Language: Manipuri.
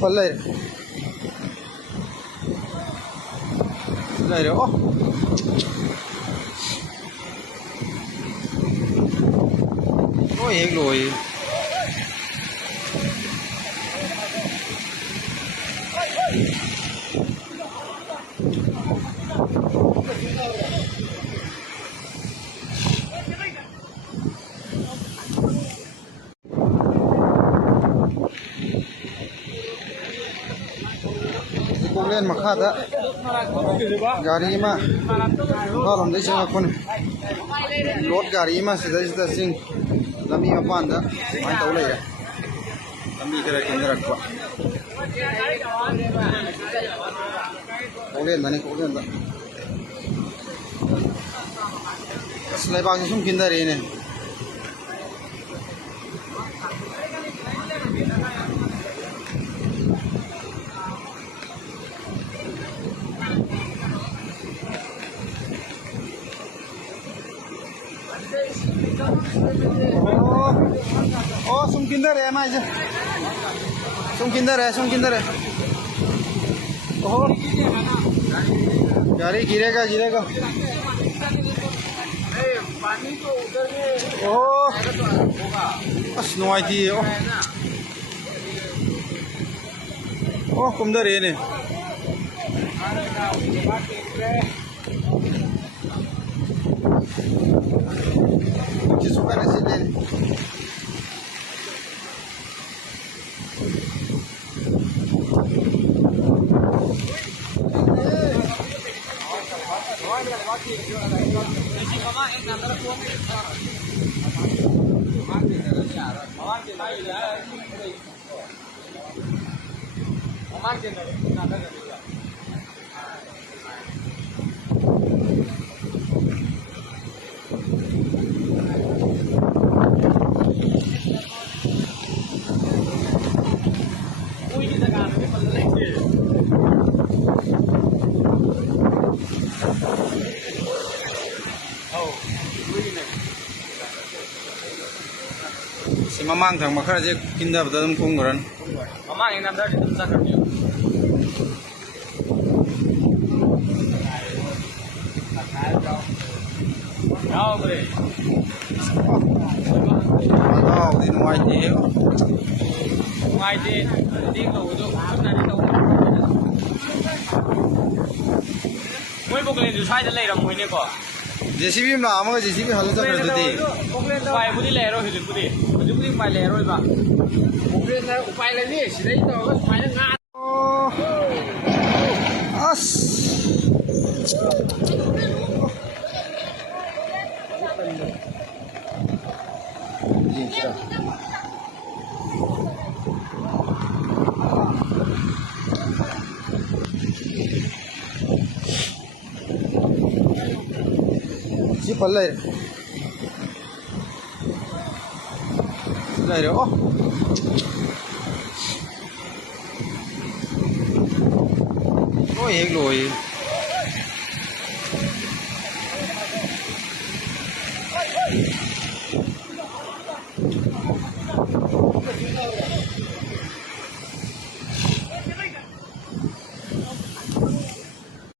pal lại rồi ô ôi hết rồi cô lên mặc hạt đó gari mà có làm đấy chứ con lót gari mà sẽ đây sinh làm gì mà pan đó mai tàu lấy làm gì cái này cũng được quá cô lên đó selain bagi sum kindar ini oh sum kindar ya mas sum kindar ya oh गाड़ी गिरेगा oh pas nuai di oh kumdar ini suka nasi deh si mamang thang makara je kinda badam kunguran mamang yang namda ditum sakar ni Đâu bre Đâu đi ngoài đi đi đâu đó na đi đâu mỗi bốc lên từ sai đến đây là mỗi này có JCB mà mà JCB halu ta kar deti pai budi le ro hujur budi pai le ro ba bốc lên na upai le ni sidai to ga pai na nga as si pal lại rồi ô ôi hết rồi